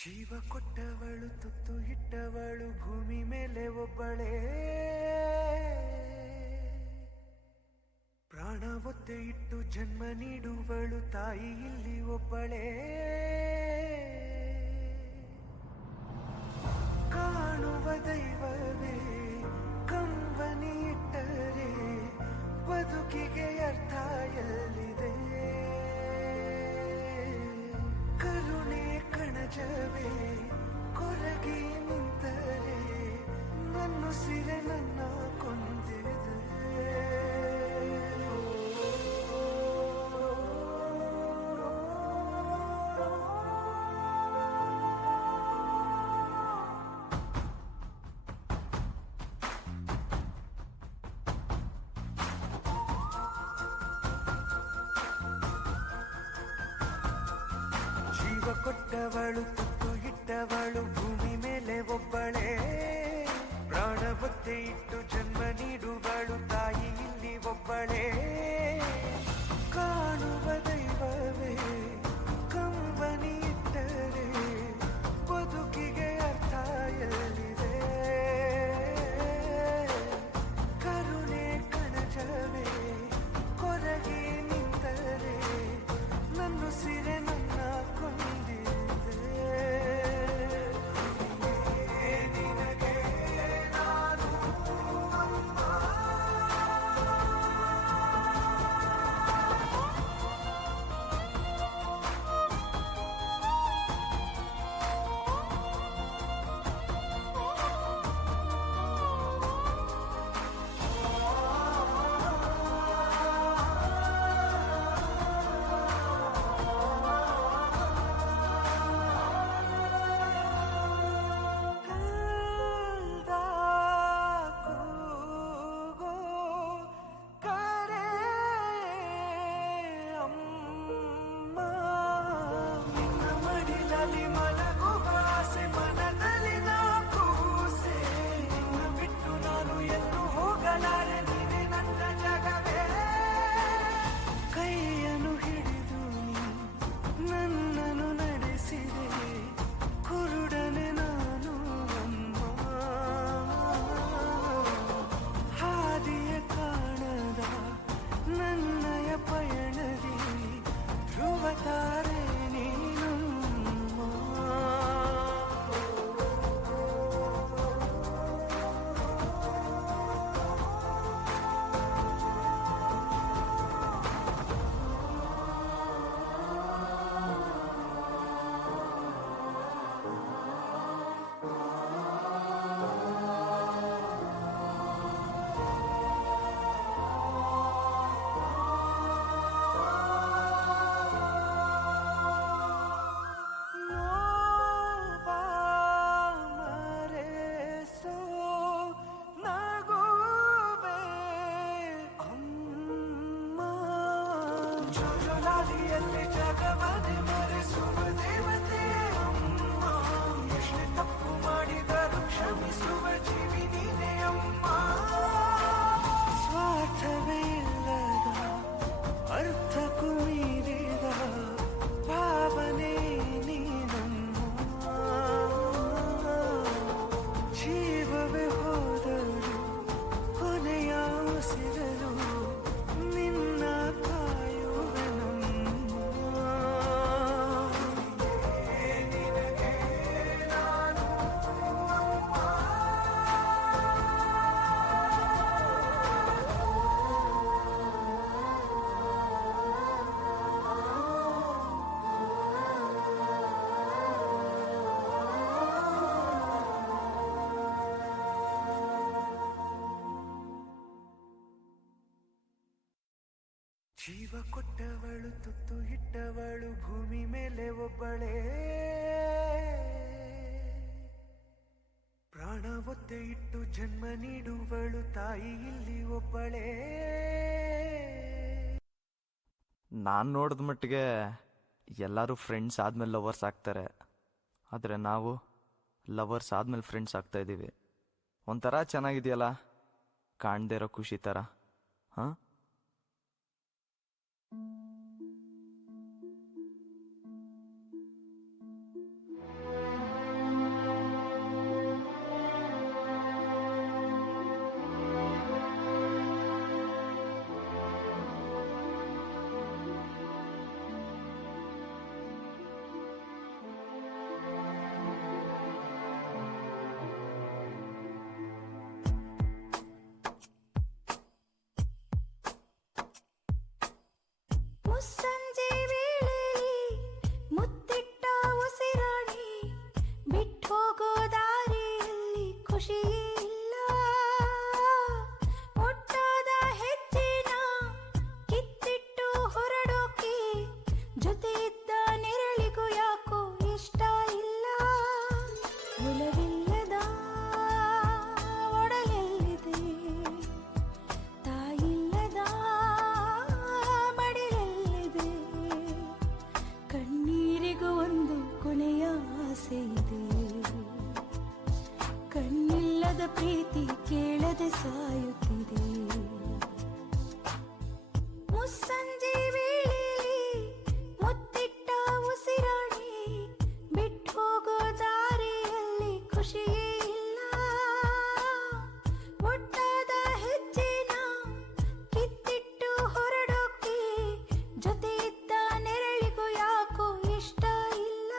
ಜೀವ ಕೊಟ್ಟವಳು ತುತ್ತು ಇಟ್ಟವಳು ಭೂಮಿ ಮೇಲೆ ಒಬ್ಬಳೇ, ಪ್ರಾಣ ಒತ್ತೆ ಇಟ್ಟು ಜನ್ಮ ನೀಡುವಳು ತಾಯಿ ಇಲ್ಲಿ ಒಬ್ಬಳೇ. ಕಾಣುವ ದೈವವೇ ಕಂಬನಿ ಇಟ್ಟರೆ ಬದುಕಿಗೆ ಅರ್ಥ ಎಲ್ಲಿದೆ. ಕರುಣೆ ಕಣಜವೇ ಕೊರಗಿ ನಿಂತರೆ ನನ್ನುಸಿರೆ ನನ್ನ ಕೊಂದಿದೆ. ಜೀವ ಕೊಟ್ಟವಳು ತುತ್ತು ಇಟ್ಟವಳು ಭೂಮಿ ಮೇಲೆ ಒಬ್ಬಳೇ, ಪ್ರಾಣ ಒತ್ತೆ ಇಟ್ಟು ಜನ್ಮ ನೀಡುವಳು ತಾಯಿ ಇಲ್ಲಿ ಒಬ್ಬಳೇ. ಕಾಣುವ ದೈವವೇ ಕಂಬನಿ ಇಟ್ಟರೆ ಬದುಕಿಗೆ ಅರ್ಥ ಎಲ್ಲಿದೆ. ಕರುಣೆ ಕಣಜವೇ ಕೊರಗಿ ನಿಂತರೆ ನನ್ನುಸಿರೆ ನನ್ನ ಕೊಂದಿದೆ. ನಿನಗೆ ನಾನು ಅಮ್ಮ. ಕೈಯನ್ನು ಹಿಡಿದು ನೀ ನನ್ನನ್ನು ನಡೆಸಿದೆ ಕುರುಡನೆ ನಾನು ಅಮ್ಮ. ಹಾದಿಯ ಕಾಣದ ನನ್ನಯ ಪಯಣದಿ ಧ್ರುವ ತಾರೆ ನೀನಮ್ಮ. ಜಗವನೆ ಮರೆಸುವ ದೇವತೆ ಅಮ್ಮ, ಎಷ್ಟೇ ತಪ್ಪು ಮಾಡಿದರೂ ಕ್ಷಮಿಸುವ ಜೀವಿ ನೀನೆ ಅಮ್ಮ. ಸ್ವಾರ್ಥವೇ ಇಲ್ಲದ ಅರ್ಥಕ್ಕೂ ಮೀರಿದ ಭಾವನೆ ನೀನಮ್ಮ. ಜೀವವೇ ಹೋದರು ಕೊನೆಯ ಉಸಿರಲು ನಿನ್ನ ಕಾಯುವೆನಮ್ಮ. ಜೀವ ಕೊಟ್ಟವಳು ತುತ್ತು ಇಟ್ಟವಳು ಭೂಮಿ ಮೇಲೆ ಒಬ್ಬಳೇ, ಪ್ರಾಣ ಒತ್ತೆ ಇಟ್ಟು ಜನ್ಮ ನೀಡುವಳು ತಾಯಿ ಇಲ್ಲಿ ಒಬ್ಬಳೇ. ನಾನು ನೋಡಿದ ಮಟ್ಟಿಗೆ ಎಲ್ಲರೂ ಫ್ರೆಂಡ್ಸ್ ಆದಮೇಲೆ ಲವರ್ಸ್ ಆಗ್ತಾರೆ, ಆದರೆ ನಾವು ಲವರ್ಸ್ ಆದಮೇಲೆ ಫ್ರೆಂಡ್ಸ್ ಆಗ್ತಾ ಇದ್ದೀವಿ. ಒಂಥರ ಚೆನ್ನಾಗಿದೆಯಲ್ಲ, ಕಾಣದೇ ಇರೋ ಖುಷಿ ಥರ. ಹಾಂ, ಆಸೆ ಇದೆ. ಕಣ್ಣಿಲ್ಲದ ಪ್ರೀತಿ ಕೇಳದೆ ಸಾಯುತ್ತಿದೆ. ಮುಸ್ಸಂಜೆ ವೇಳೆಯಲ್ಲಿ ಮುತ್ತಿಟ್ಟ ಉಸಿರಾಡಿ ಬಿಟ್ಟು ಹೋಗೋ ದಾರಿಯಲ್ಲಿ ಖುಷಿಯೇ ಇಲ್ಲ. ಒಟ್ಟಾದ ಹೆಜ್ಜೆನ ಕಿತ್ತಿಟ್ಟು ಹೊರಡೋಕೆ ಜೊತೆ ಇದ್ದ ನೆರಳಿಗೂ ಯಾಕೋ ಇಷ್ಟ ಇಲ್ಲ.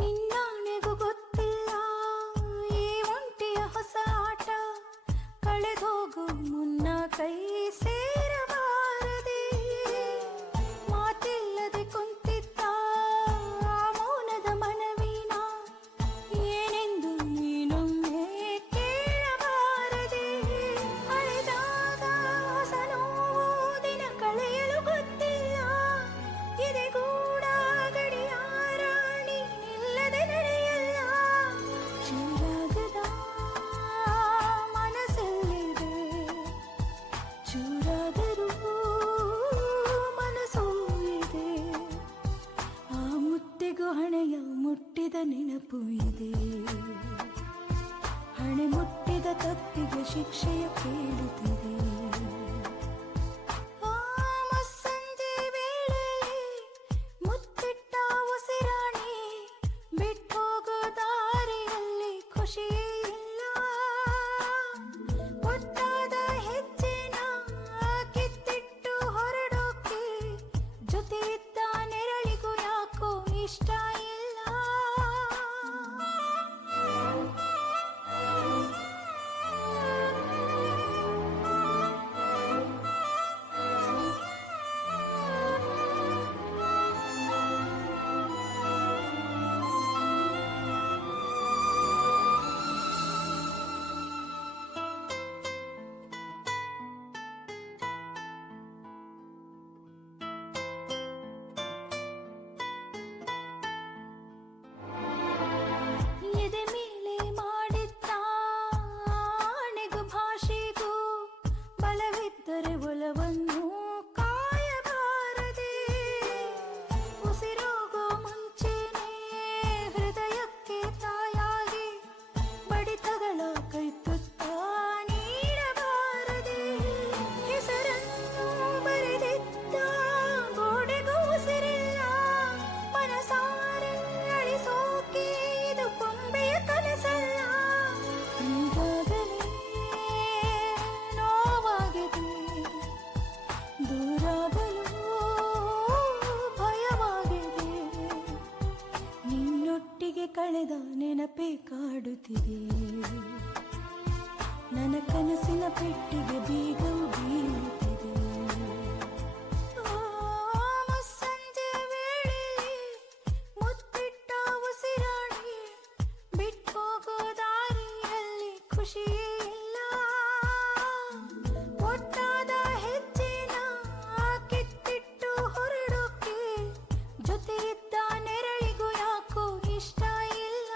ನಿನ್ನಾಣೆಗೂ ಗೊತ್ತಿಲ್ಲ ಈ ಒಂಟಿಯ ಹೊಸ ಆಟ. ಕಳೆದೋಗು ಮುನ್ನ ಕೈ ಸೇರಬಾರದೆ. ಮಾತಿಲ್ಲದೆ ಕುಂತಿದ್ದ ಆ ಮೌನದ ಮನವಿನ ಏನೆಂದು ನೀನೊಮ್ಮೆ ಕೇಳಬಾರದೆ. ಅಳೆದಾಗ ಹೊಸ ನೋವು ದಿನ ಕಳೆಯಲು ಗೊತ್ತಿಲ್ಲ. ಇದೆಗೂಡ ಗಡಿಯಾರ ನೀನಿಲ್ಲದೆ ನಡೆಯಲ್ಲ. ಚೂರಾಗದ ಮನಸ್ಸಲ್ಲಿದೆ, ಚೂರಾದರೂ ಮನಸ್ಸು ಇದೆ. ಆ ಮುತ್ತಿಗೂ ಹಣೆಯ ಮುಟ್ಟಿದ ನೆನಪು ಇದೆ. ಹಣೆ ಮುಟ್ಟಿದ ತಪ್ಪಿಗೆ ಶಿಕ್ಷೆಯ ಕೇಳುತ್ತಿದೆ. ಆ ಮುಸ್ಸಂಜೆ ವೇಳೆಯಲ್ಲಿ ಮುತ್ತಿಟ್ಟ ಉಸಿರಾಡಿ ಬಿಟ್ಟು ಹೋಗೋ ದಾರಿಯಲ್ಲಿ ಖುಷಿಯೇ ಇಲ್ಲ. ಒಟ್ಟಾದ ಹೆಜ್ಜೆನ ಕಿತ್ತಿಟ್ಟು ಹೊರಡೋಕೆ ಜೊತೆ ಇದ್ದ ನೆರಳಿಗೂ ಯಾಕೋ ಇಷ್ಟ ಇಲ್ಲ. ಎದೆ ಮೇಲೆ ಮಾಡಿದ್ದ ಆಣೆಗೂ ಭಾಷೆಗೂ ಬಲವಿದ್ದರೆ ಒಲವನ್ನು ಕಾಯಬಾರದೆ. ಉಸಿರೋಗೋ ಮುಂಚೆನೇ ಹೃದಯಕ್ಕೆ ತಾಯಾಗಿ ಬಡಿತಗಳ ಕೈತುತ್ತ ನೀಡಬಾರದೆ. ಹೆಸರನ್ನು ಬರೆದಿದ್ದ ಗೋಡೆಗೂ ಉಸಿರಿಲ್ಲ. ಮನಸಾರೆ ಅಳಿಸೋಕೆ ಇದು ಕೊಂಬೆಯ ಕನಸಲ್ಲ. ಈಗಾಗಲೇ ನೋವಾಗಿದೆ, ದೂರಾಗಲು ಭಯವಾಗಿದೆ. ನಿನ್ನೊಟ್ಟಿಗೆ ಕಳೆದ ನೆನಪೇ ಕಾಡುತ್ತಿದೆ. ನನ್ನ ಕನಸಿನ ಪೆಟ್ಟಿಗೆ ಬೀಗವು ಬೀಳುತ್ತಿದೆ. ಮುಸ್ಸಂಜೆ ವೇಳೆಯಲ್ಲಿ ಮುತ್ತಿಟ್ಟ ಉಸಿರಾಡಿ ಬಿಟ್ಟು ಹೋಗೋ ದಾರಿಯಲ್ಲಿ ಖುಷಿಯೇ ಇಲ್ಲ. ಒಟ್ಟಾದ ಹೆಜ್ಜೆನ ಕಿತ್ತಿಟ್ಟು ಹೊರಡೋಕೆ ಜೊತೆ ಇದ್ದ ನೆರಳಿಗೂ ಯಾಕೋ ಇಷ್ಟ ಇಲ್ಲ.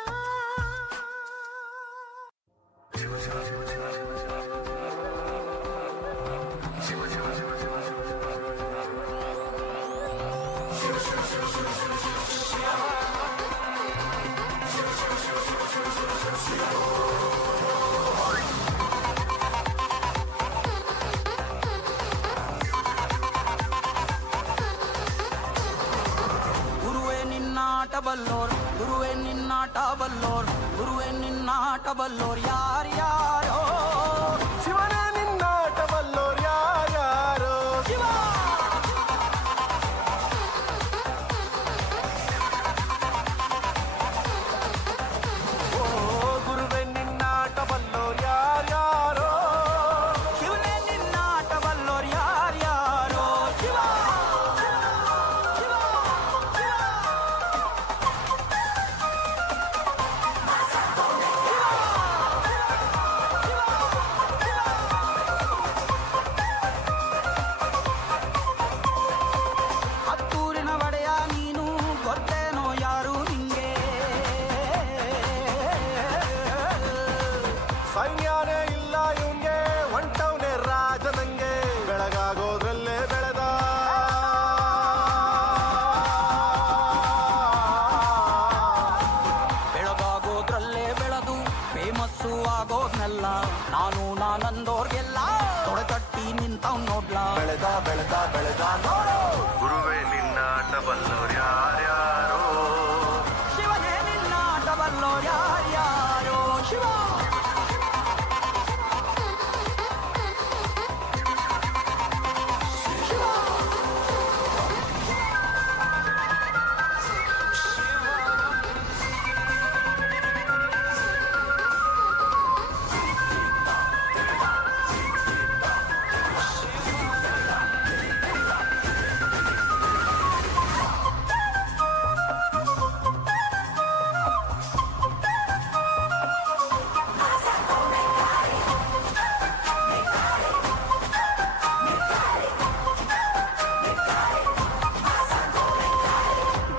ಗುರುವೇ ನಿನ್ನಾಟ ಬಲ್ಲೋರ್, ಗುರುವೇ ನಿನ್ನಾಟ ಬಲ್ಲೋರ್, ಗುರುವೇ ನಿನ್ನಾಟ ಬಲ್ಲೋರ್ ಯಾರ್ಯಾರೋ. ಶಿವನೇ ನಿನ್ನಾಟ ಬಲ್ಲೋರ್ ಯಾರ್ಯಾರೋ. ಶಿವ ಸೈನ್ಯಾನೇ ಇಲ್ಲ ಇವನ್ಗೆ ಹೊಂಟವ್ನೆ ರಾಜನಂಗೆ ಬೆಳಗಾಗೋದ್ರಲ್ಲೇ ಬೆಳೆದ ಬೆಳಗಾಗೋದ್ರಲ್ಲೇ ಬೆಳೆದು ಫೇಮಸ್ಸು ಆಗೋದ್ನೆಲ್ಲ ನಾನಂದೋರ್ಗೆಲ್ಲ ತೊಡೆತಟ್ಟಿ ನಿಂತವ್ ನೋಡ್ಲಾ ಬೆಳೆದ ಬೆಳೆದ ಬೆಳೆದ ನೋಡು ಗುರುವೇ ನಿನ್ನಾಟ ಬಲ್ಲೋರ್ ಯಾರ್ಯಾರೋ ಶಿವನೇ ನಿನ್ನಾಟ ಬಲ್ಲೋರ್ ಯಾರ್ಯಾರೋ ಶಿವ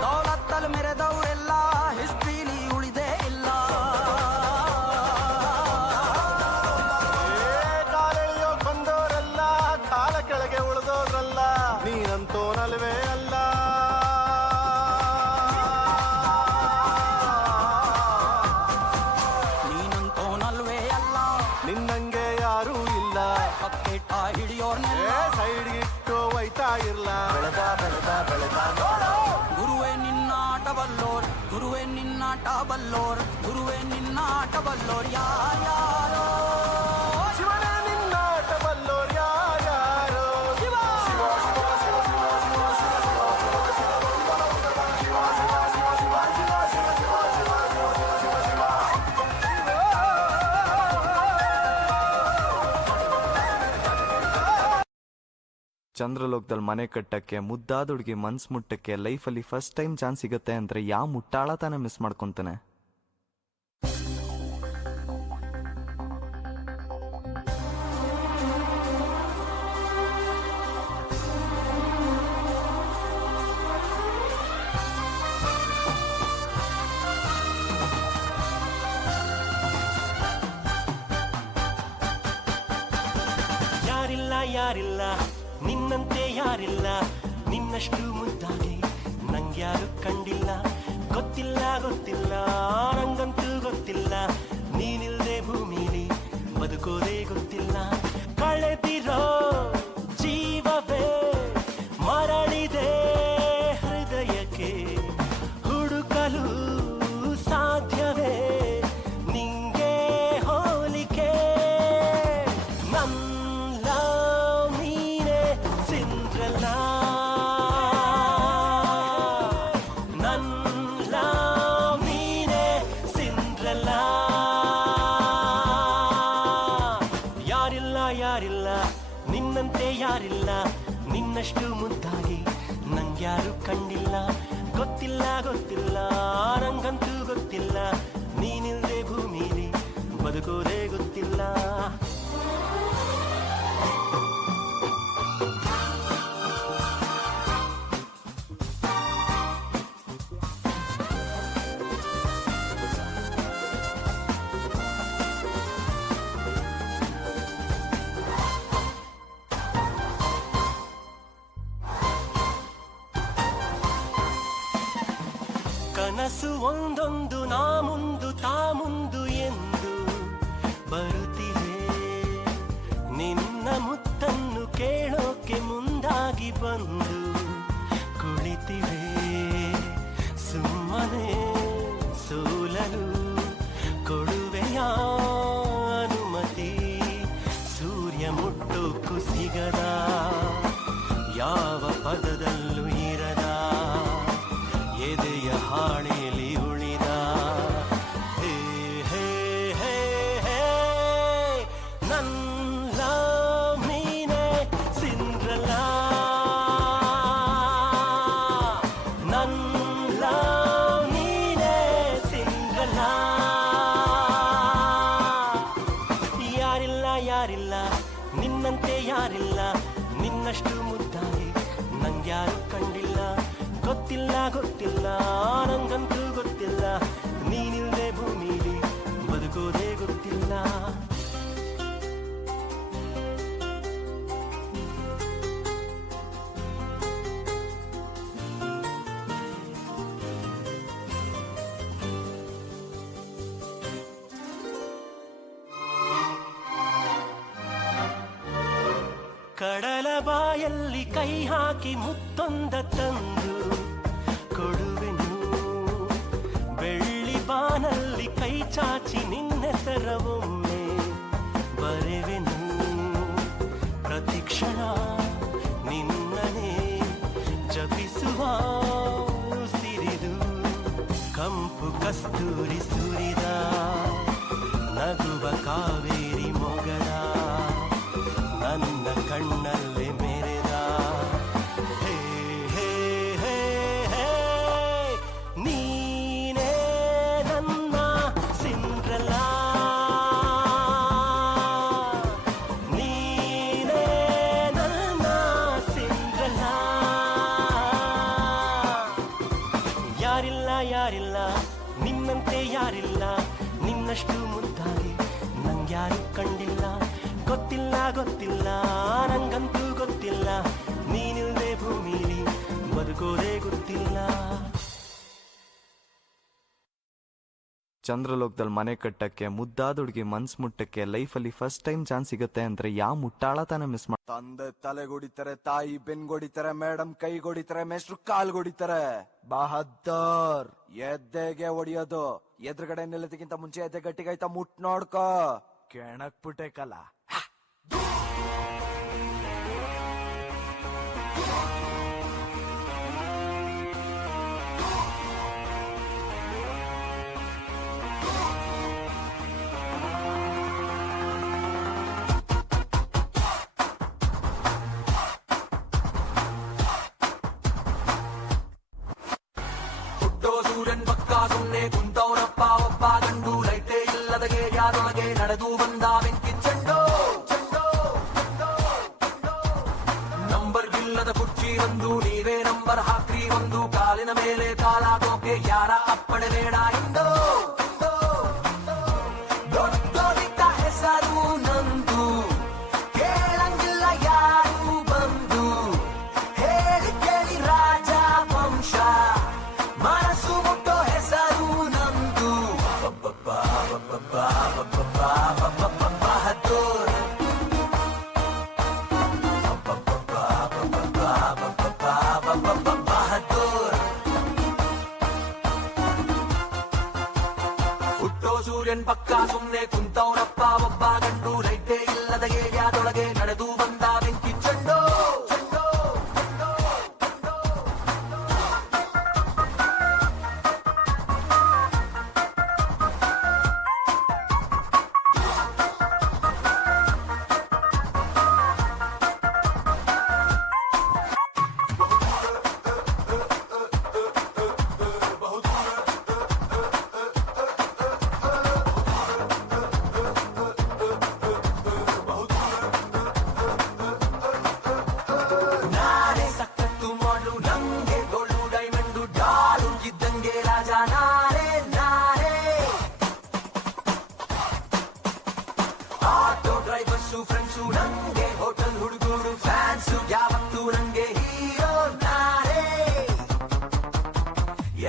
ದೌಲತ್ತಲ್ಲಿ ಮೆರೆದವರೆಲ್ಲ ಹಿಸ್ಟ್ರಿಲಿ ಉಳಿದೇ ಇಲ್ಲ ಕಾಲೆಳೆಯೋ ಬಂದವರೆಲ್ಲ ಕಾಲ ಕೆಳಗೆ ಉಳಿದೋದ್ರಲ್ಲ ನೀನಂತೂ ನಲ್ವೇ ಅಲ್ಲ ನೀನಂತೋನಲ್ವೇ ಅಲ್ಲ ನಿನ್ನಂಗೆ ಯಾರೂ ಇಲ್ಲ ಪಕ್ಕೇಟ ಹಿಡಿಯೋರ್ನೆಲ್ಲ ಸೈಡ್ಗಿಟ್ಟು ಒಯ್ತಾ ಇರ್ಲ ಬೆಳೆದ ಬೆಳೆದ ಬೆಳೆದ ನೋಡು ಗುರುವೇ ನಿನ್ನಾಟ ಬಲ್ಲೋರ್ ಗುರುವೇ ನಿನ್ನಾಟ ಬಲ್ಲೋರ್ ಗುರುವೇ ನಿನ್ನಾಟ ಬಲ್ಲೋರ್ ಯಾರ್ಯಾರೋ ಶಿವನೇ ನಿನ್ನಾಟ ಬಲ್ಲೋರ್ ಯಾರ್ಯಾರೋ ಶಿವ ಚಂದ್ರಲೋಕದಲ್ಲಿ ಮನೆ ಕಟ್ಟಕ್ಕೆ ಮುದ್ದಾದ ಹುಡುಗಿ ಮನ್ಸ್ ಮುಟ್ಟಕ್ಕೆ ಲೈಫಲ್ಲಿ ಫಸ್ಟ್ ಟೈಮ್ ಚಾನ್ಸ್ ಸಿಗುತ್ತೆ ಅಂದ್ರೆ ಯಾವ ಮುಟ್ಟಾಳ ತಾನೇ ಮಿಸ್ ಮಾಡ್ಕೊಂತಾನೆ. ಯಾರಿಲ್ಲ ಯಾರಿಲ್ಲ ನಿನ್ನಂತೆ ಯಾರಿಲ್ಲ ನಿನ್ನಷ್ಟು ಮುದ್ದಾಗಿ ನಂಗ್ಯಾರು ಕಂಡಿಲ್ಲ ಗೊತ್ತಿಲ್ಲ ಗೊತ್ತಿಲ್ಲ ನಂಗಂತೂ ಗೊತ್ತಿಲ್ಲ ನೀನಿಲ್ದೆ ಭೂಮಿಲಿ ಬದುಕೋದೇ ಗೊತ್ತಿಲ್ಲ ಕಳೆದಿರೋ ಜೀವವೇ ಮರಳಿದೆ ಹೃದಯಕ್ಕೆ ಹುಡುಕಲು ಸಾಧ್ಯವೇ ನಿಂಗೆ ಹೋಲಿಕೆ ನನ್ನ ನೀನೆ ಸಿಂದ್ರಲ್ಲ ನನ್ನ ನೀನೆ ಸಿಂದ್ರಲ್ಲ ಯಾರಿಲ್ಲ ಯಾರಿಲ್ಲ ನಿನ್ನಂತೆ ಯಾರಿಲ್ಲ ನಿನ್ನಷ್ಟು ಮುದ್ದಾಗಿ ನಂಗ್ಯಾರು ಕಂಡಿಲ್ಲ ಗೊತ್ತಿಲ್ಲ ಗೊತ್ತಿಲ್ಲ ನಂಗಂತೂ ಗೊತ್ತಿಲ್ಲ ನೀನಿಲ್ದೆ ಭೂಮಿಲಿ ಬದುಕೋದೇ ಗೊತ್ತಿಲ್ಲ ಕನಸು ಒಂದೊಂದು ನಾ ಮುಂದು ತಾ ಮುಂದು ಎಂದು ಬರುತ್ತಿದೆ ನಿನ್ನ ಮುತ್ತನ್ನು ಕೇಳೋಕೆ ಮುಂದಾಗಿ ಬಂದು ಕುಳಿತಿವೆ ಸುಮ್ಮನೆ ಸೋಲಲು ಕೊಡುವೆಯ ಅನುಮತಿ ಸೂರ್ಯ ಮುಟ್ಟೋಕ್ಕೂ ಸಿಗದ ಯಾವ ಪದದಲ್ಲೂ ಇರದ ಎದೆಯ ಹಾಳೆಯಲ್ಲಿ ಉಳಿದ ಹೇ ಹೇ ಹೇ ಹೇ ನನ್ನ ಮೀನೆ ಸಿಂದ್ರಲ್ಲ ನನ್ನ ನೀನೆ ಸಿಂದ್ರಲ್ಲ ಯಾರಿಲ್ಲ ಯಾರಿಲ್ಲ ನಿನ್ನಂತೆ ಯಾರಿಲ್ಲ ನಿನ್ನಷ್ಟು ಮುದ್ದಾಗಿ ನಂಗ್ಯಾರು ಕಂಡಿಲ್ಲ ಗೊತ್ತಿಲ್ಲ ಗೊತ್ತಿಲ್ಲ ನಂಗಂತೂ ಗೊತ್ತಿಲ್ಲ ನೀನಿಲ್ದೆ ಭೂಮಿಲಿ ಬದುಕೋದೇ ಗೊತ್ತಿಲ್ಲ ಎದೆಯಲ್ಲಿ ಕೈ ಹಾಕಿ ಮುತ್ತೊಂದ ತಂದು ಕೊಡುವೆನು. ಬೆಳ್ಳಿ ಬಾನಲ್ಲಿ ಕೈ ಚಾಚಿ ನಿನ್ನೆಸರವೊಮ್ಮೆ ಬರೆವೆನು. ಪ್ರತಿಕ್ಷಣ ನಿನ್ನನೆ ಜಪಿಸುವ ಸಿರಿದು ಕಂಪು ಕಸ್ತೂರಿ ಸುರಿದ ನಗುವ ಕಾವೇರಿ ಮೊಗದ ನನ್ನ ಕಣ್ಣಲ್ಲಿ ಮೆರೆದ. ಹೇ ಹೇ ಹೇ ಹೇ ನೀನೇ ನನ್ನ ಸಿಂಡ್ರಲ್ಲ, ನೀನೇ ನನ್ನ ಸಿಂಡ್ರಲ್ಲ. ಯಾರಿಲ್ಲ ಯಾರಿಲ್ಲ ನಿನ್ನಂತೆ ಯಾರಿಲ್ಲ, ನಿನ್ನಷ್ಟು ಮುದ್ದಾಗಿ ನಂಗ್ಯಾರು ಕಂಡಿಲ್ಲ. ಗೊತ್ತಿಲ್ಲ ಗೊತ್ತಿಲ್ಲ ನಂಗಂತೂ ಗೊತ್ತಿಲ್ಲ, ನೀನಿಲ್ದೆ ಭೂಮಿಲಿ ಬದುಕೋದೇ ಗೊತ್ತಿಲ್ಲ. ಚಂದ್ರಲೋಕದಲ್ಲಿ ಮನೆ ಕಟ್ಟಕ್ಕೆ, ಮುದ್ದಾದ ಹುಡುಗಿ ಮನ್ಸ್ ಮುಟ್ಟಕ್ಕೆ ಲೈಫಲ್ಲಿ ಫಸ್ಟ್ ಟೈಮ್ ಚಾನ್ಸ್ ಸಿಗುತ್ತೆ ಅಂದ್ರೆ ಯಾವ ಮುಟ್ಟಾಳ ತಾನೇ ಮಿಸ್ ಮಾಡ. ತಂದೆ ತಲೆಗೊಡಿತಾರೆ, ತಾಯಿ ಬೆನ್ಗೊಡಿತಾರೆ, ಮೇಡಮ್ ಕೈಗೊಡಿತಾರೆ, ಮೇಷ್ಟ್ರು ಕಾಲ್ಗೊಡಿತಾರೆ. ಬಹದ್ದೂರ್ ಎದ್ದೆಗೆ ಹೊಡಿಯೋದು. ಎದುರುಗಡೆ ನಿಲ್ಲದಕ್ಕಿಂತ ಮುಂಚೆ ಎದೆ ಗಟ್ಟಿಗಾಯ್ತಾ ಮುಟ್ ನೋಡ್ಕೋ. ಕೆಣಕ್ ಪುಟೆ ಕಲ. ಹುಟ್ಟೋ ಸೂರ್ಯನ್ ಪಕ್ಕ ಸುಮ್ನೆ ಕುಂತವನಪ್ಪ ಒಬ್ಬ ಗಂಡು. ಲೈಟೇ ಇಲ್ಲದಗೆ ಯಾರೊಳಗೆ ನಡೆದು ಬಂದ ಬೆಂಕಿ ಚೆಂಡೋ. ನಂಬರ್ ಇಲ್ಲದ ಕುರ್ಚಿ ಒಂದು, ನೀವೇ ನಂಬರ್ ಹಾಕ್ರಿ ಒಂದು. ಕಾಲಿನ ಮೇಲೆ ಕಾಲಾಗೋಕೆ ಯಾರ ಅಪ್ಪಣೆ ಬೇಡ ಇಂದು. ದೊಡ್ಡೋರಿದ್ದ ಹೆಸರು ನಂದು, ಕೇಳಂಗಿಲ್ಲ ಯಾರು ಬಂದು. ಹೇಳಿ ಕೇಳಿ ರಾಜ ವಂಶ, ಮನಸ್ಸು ಮುಟ್ಟೋ ಹೆಸರು ನಮ್ದು. ಬಹದ್ದೂರ್ ಬಹದ್ದೂರ್. ಹುಟ್ಟೋ ಸೂರ್ಯನ್ ಪಕ್ಕ ಸುಮ್ನೆ ಕುಂತವನಪ್ಪ ಒಬ್ಬ ಗಂಡು. ಲೈಟೇ ಇಲ್ಲದ ಏರಿಯಾದೊಳಗೆ ನಡೆದು ಬಂದ ಬೆಂಕಿ ಚೆಂಡೋ. ನಾನೇ ಸಕ್ಕತ್ತು ಮಾಡು, ನಂಗೆ ಗೋಲ್ಡು ಡೈಮಂಡು ಡಾಲು ಇದ್ದಂಗೆ ರಾಜ ನಾನೇ ನಾನೇ. ಆಟೋ ಡ್ರೈವರ್ಸು ಫ್ರೆಂಡ್ಸು ನಂಗೆ, ಹೋಟೆಲ್ ಹುಡುಗರು ಫ್ಯಾನ್ಸು ಯಾವತ್ತೂ ನಂಗೆ ಹೀರೋ ನಾನೇ.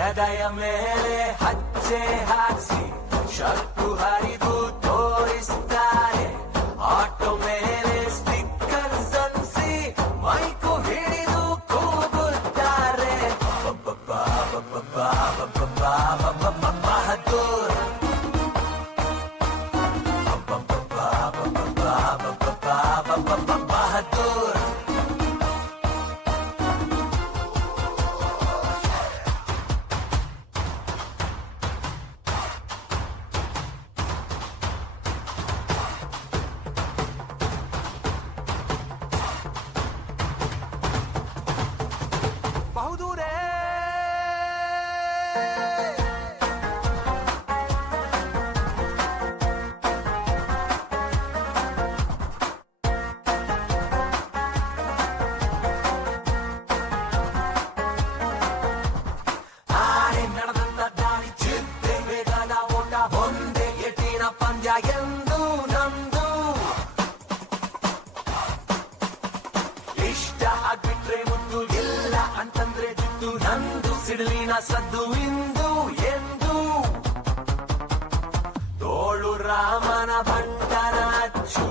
ಎದೆಯ ಮೇಲೆ ಹಚ್ಚೆ ಹಾಕ್ಸಿ ಶರ್ಟು ಹರಿದು ತೋರಿಸ್ತಾರೆ. ಆಟೋ ಮೇಲೆ ಸ್ಟಿಕ್ಕರ್ಸ್ ಅನ್ಸಿ ಮೈಕು ಹಿಡಿದು ಕೂಗುತ್ತಾರೆ. ಬಹದ್ದೂರ್ ಬಹದ್ದೂರ್. ಬಹುದೂರೇ ಆನೆ ನಡೆದಂತ ದಾಳಿ ಚಿತ್ತೆ ವೇಗದ ಓಟ ಒಂದೇ ಎಟ್ಟಿನ ಪಂದ್ಯ ಎಂದು ನಮ್ದು. ಇಷ್ಟ ಆಗ್ಬಿಟ್ರೆ ಮುದ್ದು, ಇಲ್ಲ ಅಂತಂದ್ರೆ ಜುಟ್ಟು ನಂದು. ಸಿಡಿಲಿನ ಸದ್ದು ಇಂದು ಎಂದು, ತೋಳು ರಾಮನ ಭಂಟನ ಅಚ್ಚು.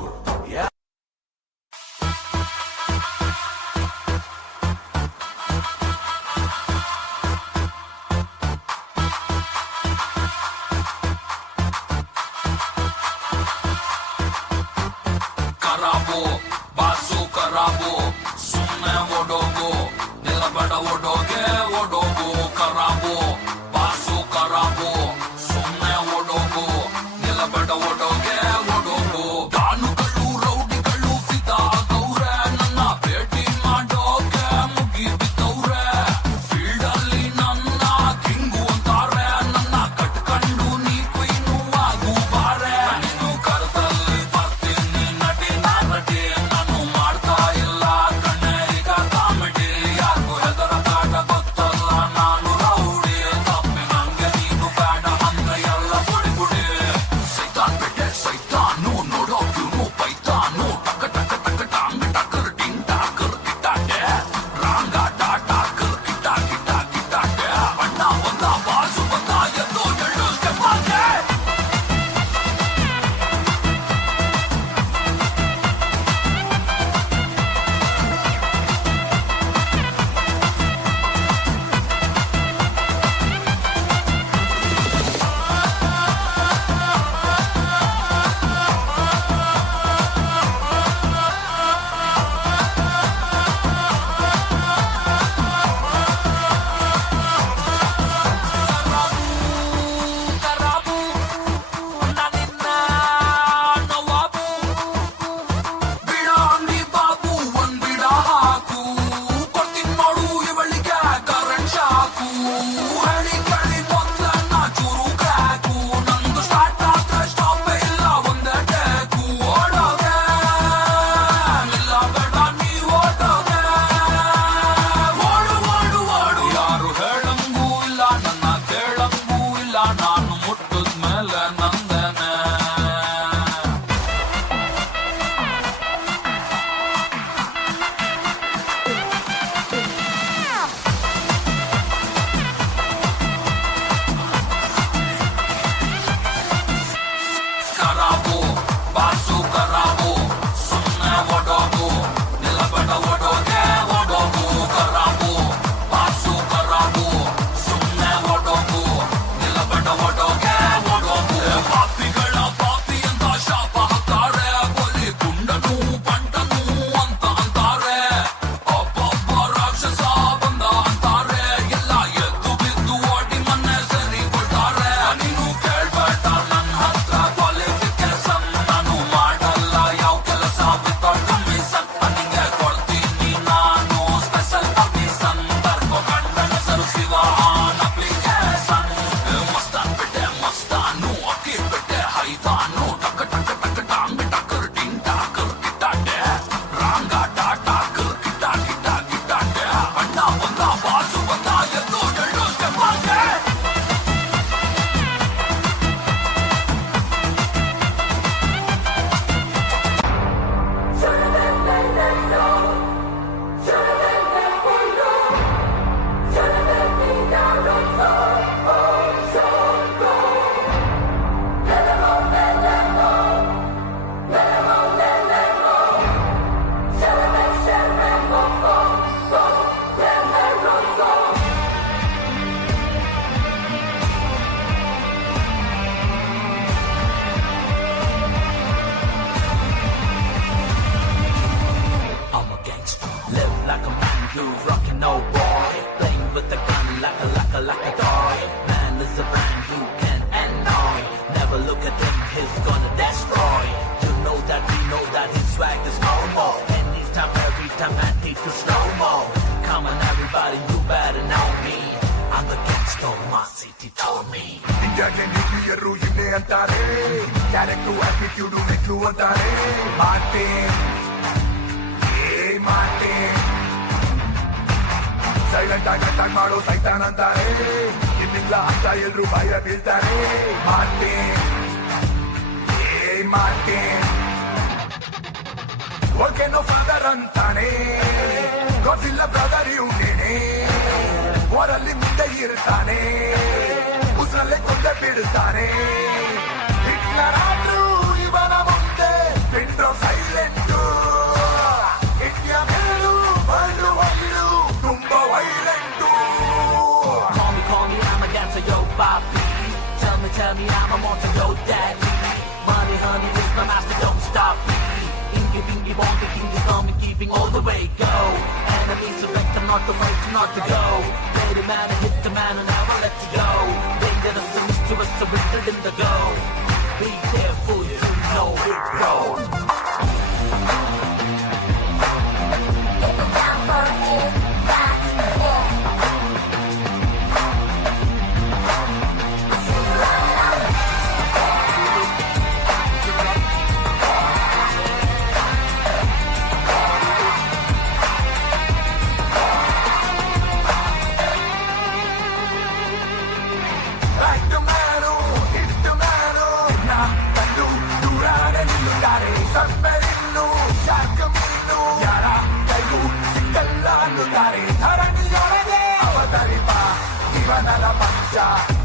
her like a toy. Man is a brand you can annoy. Never look at him, he's gonna destroy. You know that, we know that his swag is no more. Anytime, every time, I take the slow mo. Come on everybody, you better know me. I'm the gangster, my city told me. ಇಂಡಿಯಾಗೆ ನ್ಯೂಕ್ಲಿಯರು ಇಲ್ಲೇ ಅಂತಾರೆ, carat attitude ನೆಕ್ಲು ಅಂತಾರೆ. Martin silent ಆಗಿ attack ಮಾಡೋ ಸೈತಾನ್ ಅಂತಾರೆ. ಇನ್ನಿಲ್ಲ ಅಂತ ಎಲ್ರು ಭಯ ಬೀಳ್ತಾರೆ. ಮಾರ್ಟಿನ್ ಓಕೆನೋ ಫಾದರ್ ಅಂತಾನೆ, ಗೊತ್ತಿಲ್ಲ ಬ್ರದರ್ ಇವನೇನೆ. ಓರಲ್ಲಿ ಮುಂದೆ ಇರ್ತಾನೆ, ಉಸಿರಲ್ಲೇ ಕೊಂದೆ ಬಿಡುತ್ತಾನೆ. ಹಿಟ್ಲರ್ ಆದ್ರೂ ಇವನ ಮುಂದೆ ಬಿಟ್ರೋ ಸೈಲೆಂಟು. ಇಂಡಿಯಾ ಮೇಲೂ ವರ್ಲ್ಡ್ ವೈಡು ತುಂಬಾ violent. Call me, I'm a dancer, yo, Bobby. Tell me, I'm a monster, yo, daddy. Money, honey, is my master, don't stop me. Ingy, bingy, bongy, king is coming, keeping all the way, go. Enemies select, I'm not afraid to not to go. Play the man, hit the man, and never let you go. Dangerous and mischievous, surrendered in the go. Be careful, you know it, bro.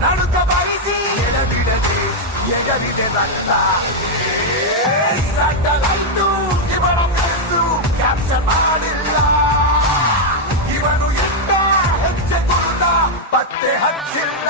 ನಡುಕ ಬರಿಸಿ ಎಳೆದಿಡದೆ ಎಗರಿದೆ ರಕ್ತ. ಸಟ್ಟಲೈಟು ಇವನ face capture ಮಾಡಿಲ್ಲ. ಇವನು ಎಂತ ಹೆಜ್ಜೆ ಗುರುತ ಪತ್ತೆ ಹಚ್ಚಿಲ್ಲ.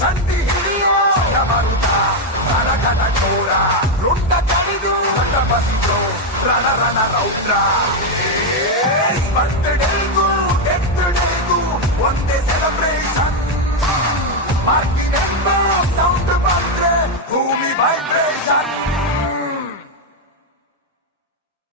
ಸಂಧಿ ಹಿಡಿಯೋ ಬರುತ್ತ ನರಕನ ಘೋರ ರುಂಡ ಕಡಿದು ಮಠ ಬಸಿದು ರಣ ರಣ ರೌದ್ರ. ಬರ್ತ್ಡೇಗೂ ಡೆತ್ ಡೇಗೂ ಒಂದೇ ಸೆಲೆಬ್ರೇಷನ್.